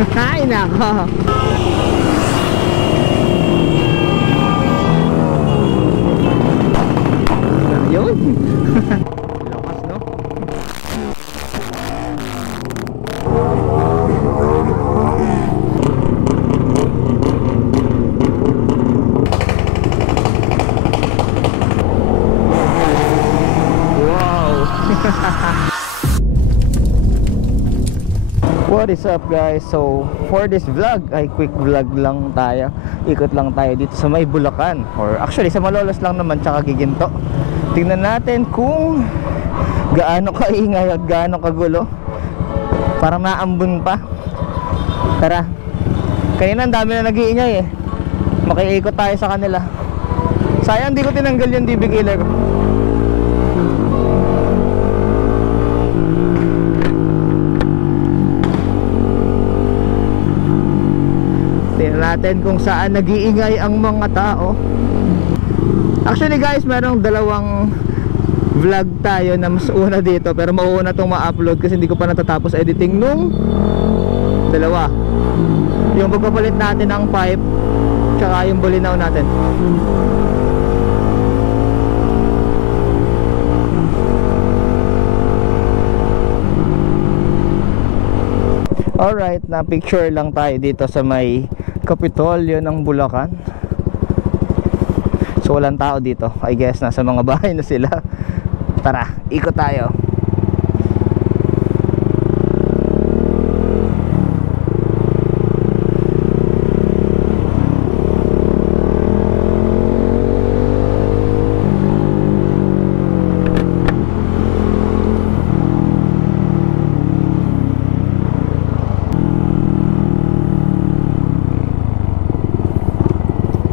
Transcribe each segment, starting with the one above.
Ay nako. Yun. Lakas no. What is up guys? So for this vlog ay quick vlog lang tayo. Ikot lang tayo dito sa may Bulacan, or actually sa Malolos lang naman, tsaka Giginto. Tingnan natin kung gaano kaingay at gaano kagulo. Parang naambun pa. Tara. Kanina ang dami na nag-iingay eh. Makiikot tayo sa kanila. Sayang di ko tinanggal yung DB killer ko. Tingnan natin kung saan nag-iingay ang mga tao. Actually guys, merong dalawang vlog tayo na mas una dito, pero mauuna itong ma-upload kasi hindi ko pa natatapos editing nung dalawa. Yung pagpapalit natin ng pipe tsaka yung bulinaw natin. Alright, na picture lang tayo dito sa may Kapitolyo ng Bulacan. So walang tao dito, I guess nasa mga bahay na sila. Tara, ikot tayo.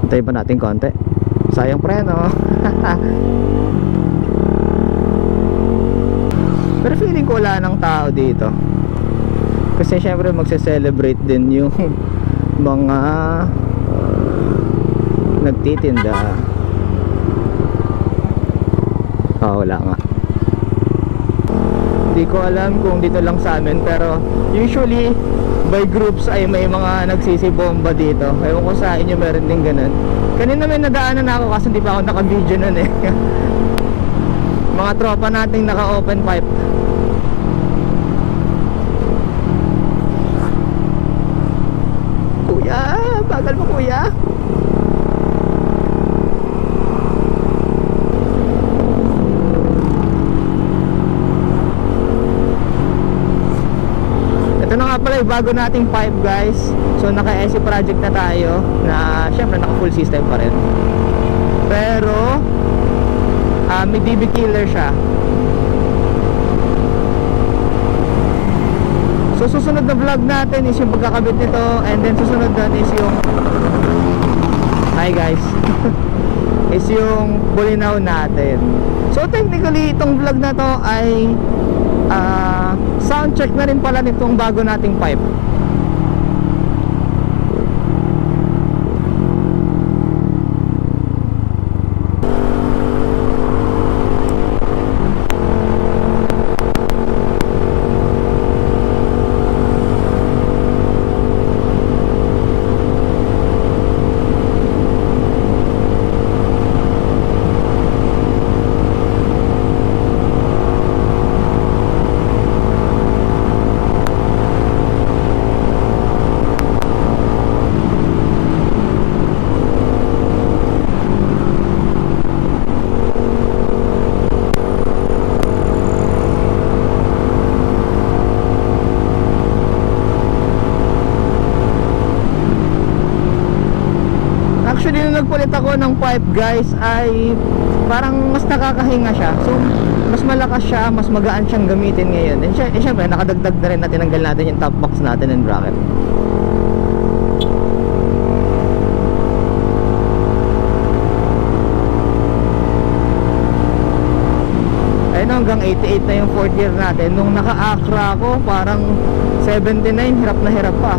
Hintayin pa natin konti. Sayang preno. Pero feeling ko wala ng tao dito. Kasi syempre magse-celebrate din yung mga nagtitinda. Wala nga. Hindi ko alam kung dito lang sa amin, pero usually by groups ay may mga nagsisibomba dito. Ewan ko sa inyo meron din ganun. Kanina may nadaanan na ako kasi hindi pa ako naka-video nun eh. Mga tropa nating naka-open pipe. Kuya, bagal mo kuya. Ito na nga pala yung bago nating pipe guys. So naka-SE project na tayo, na syempre naka full system pa rin. Pero may DB killer siya. So susunod na vlog natin is yung pagkakabit nito, and then susunod na is yung hi guys is yung bulinaw natin. So technically itong vlog na to ay sound check na rin pala nitong bago nating pipe. Actually nung nagpalit ako ng pipe guys ay parang mas nakakahinga siya. So mas malakas siya, mas magaan siyang gamitin ngayon. And syempre nakadagdag na rin natin, tinanggal natin yung top box natin and bracket. Ayun, hanggang 88 na yung 4th year natin. Nung naka-Acra ako parang 79, hirap na hirap pa.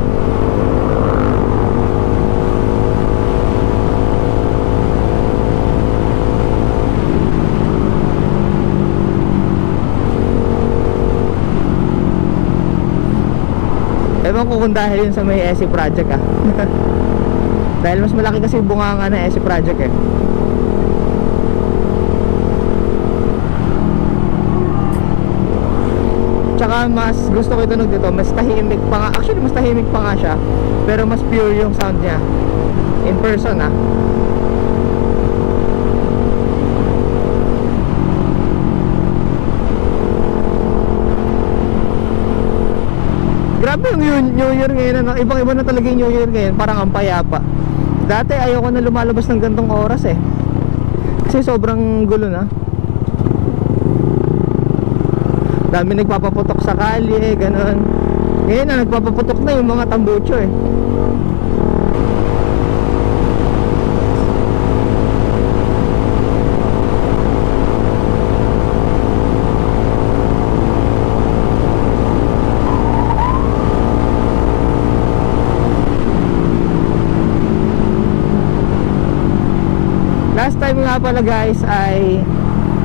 Ewan ko kung dahil yun sa may SC Project dahil mas malaki kasi bunganga ng SC Project Tsaka mas gusto ko itunog dito, mas tahimik pa nga. Actually mas tahimik pa nga siya, pero mas pure yung sound niya in person Grabe yung New Year ngayon, ibang-iba na talaga yung New Year ngayon. Parang ang payapa. Dati ayoko na lumalabas ng gantong oras kasi sobrang gulo na. Dami nagpapaputok sa kalye, ganun. Ngayon na nagpapaputok na yung mga tambucho Last time nga pala guys ay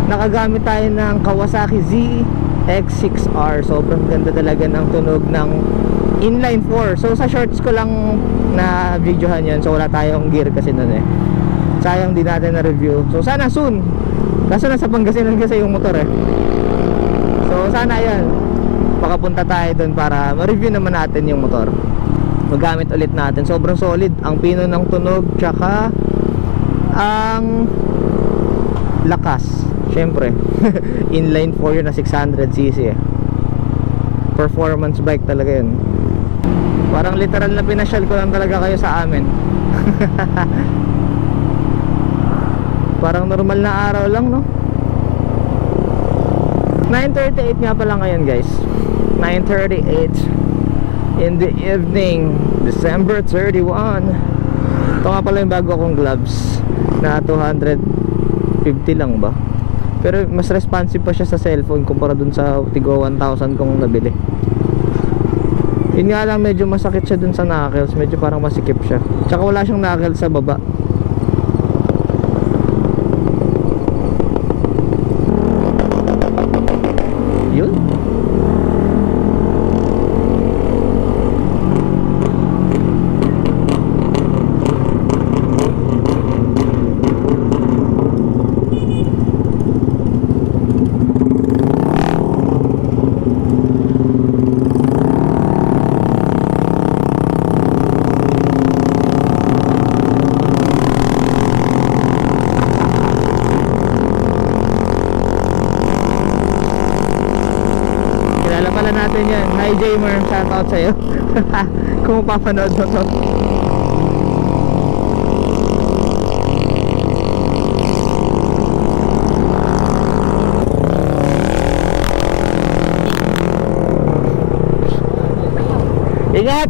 nakagamit tayo ng Kawasaki ZX6R. Sobrang ganda talaga ng tunog ng inline 4. So sa shorts ko lang na videohan yan. So wala tayong gear kasi nun sayang din natin na review. So sana soon. Kaso nasa Pangasinan kasi yung motor So sana yan, makapunta tayo dun para ma-review naman natin yung motor. Magamit ulit natin. Sobrang solid ang pino ng tunog, tsaka ang lakas. Syempre inline 4 yun na 600cc performance bike talaga yun. Parang literal na pinasyal ko lang talaga kayo sa amin. Parang normal na araw lang, no? 9:38 nga pala ngayon guys, 9:38 in the evening, December 31. Ito nga pala yung bago kong gloves na 250 lang ba, pero mas responsive pa siya sa cellphone kumpara dun sa Tigo 1000 kong nabili. Yun nga lang, medyo masakit siya dun sa knuckles, medyo parang masikip siya, tsaka wala siyang knuckles sa baba. Yun. Natin yan. Hi Jamer, shout out sa'yo. Kung papanood mo to. Ingat!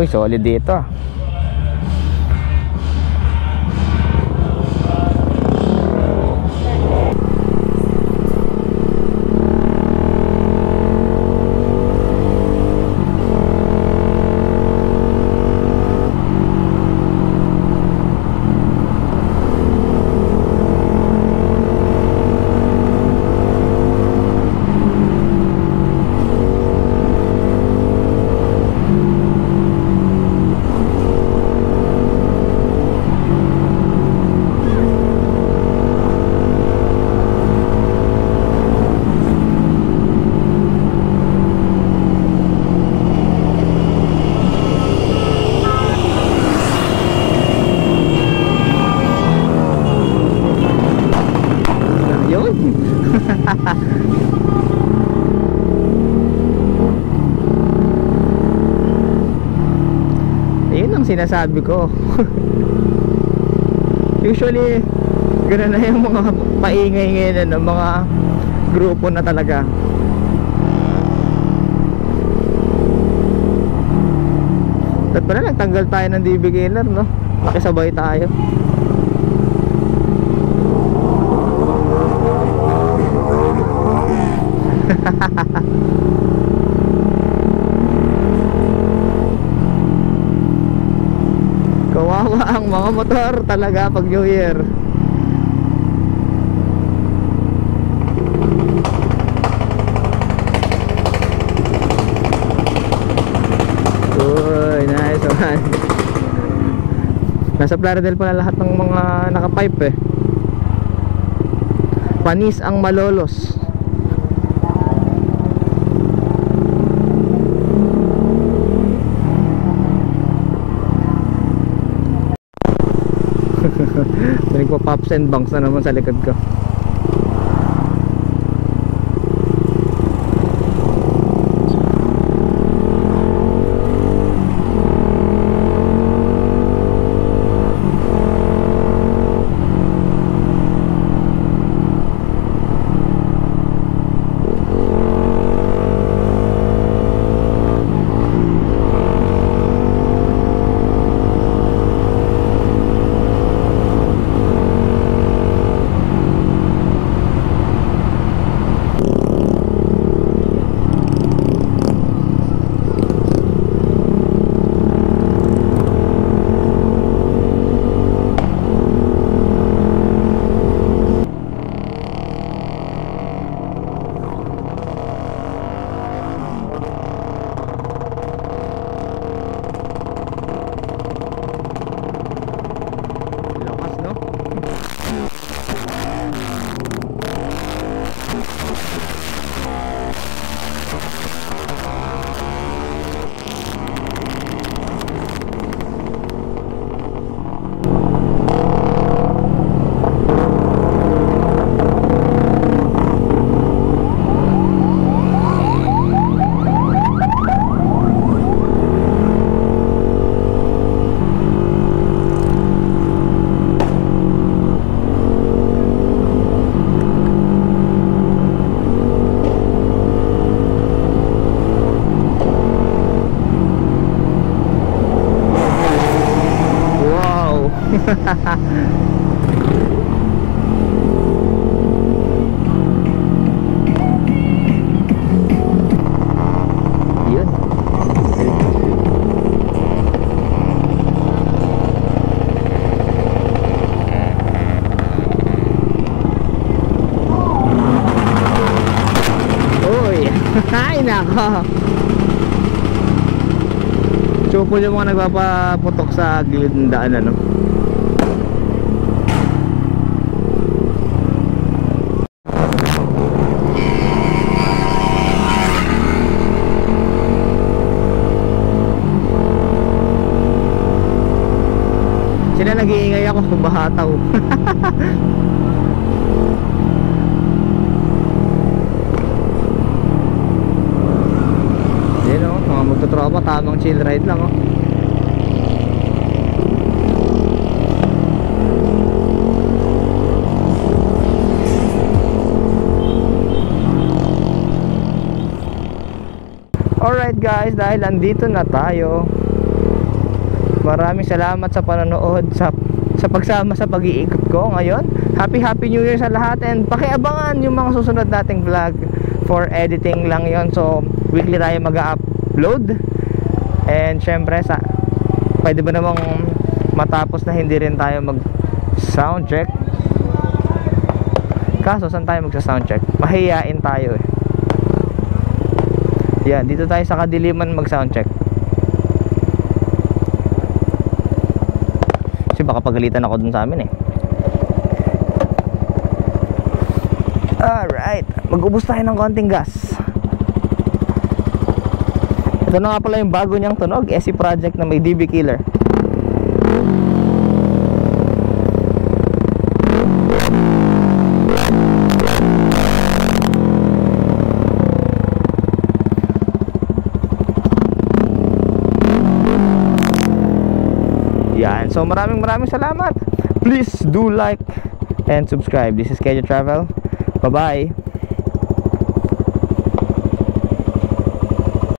Uy, solid dito. Ayun ang sinasabi ko. Usually gano'n na yung mga paingay ngayon ng mga grupo na talaga. Pero nagtanggal tayo ng DB killer, no? Pakisabay tayo. Kawawa ang mga motor talaga pag New Year. Uy, nice one. Nasa Plaridel pala lahat ng mga naka-pipe eh. Panis ang Malolos. Nagpa-pops and bangs na naman sa likod ko. Yun. Uy. Ay nako. Chupol yung mga nagpapaputok sa gilid ng daan, ano. Sila nag-iingay ako kung bahataw. Yan o, mga magtutropa, tamang chill ride lang o. Alright guys, dahil andito na tayo, maraming salamat sa panonood, sa pagsama sa pag-iikot ko ngayon. Happy New Year sa lahat, and pakiabangan yung mga susunod nating vlog. For editing lang yon, so weekly tayo mag-upload. And syempre pwede ba namang matapos na hindi rin tayo mag sound check? Kaso saan tayo magsa sound check? Mahihain tayo eh. Yan, dito tayo sa kadiliman mag sound check. Kasi baka pagalitan ako dun sa amin eh. Alright, mag-ubos tayo ng konting gas. Ito na nga pala yung bago niyang tunog, SE Project na may DB killer. Yan, so maraming salamat. Please do like and subscribe. This is KJ Travel. Bye bye.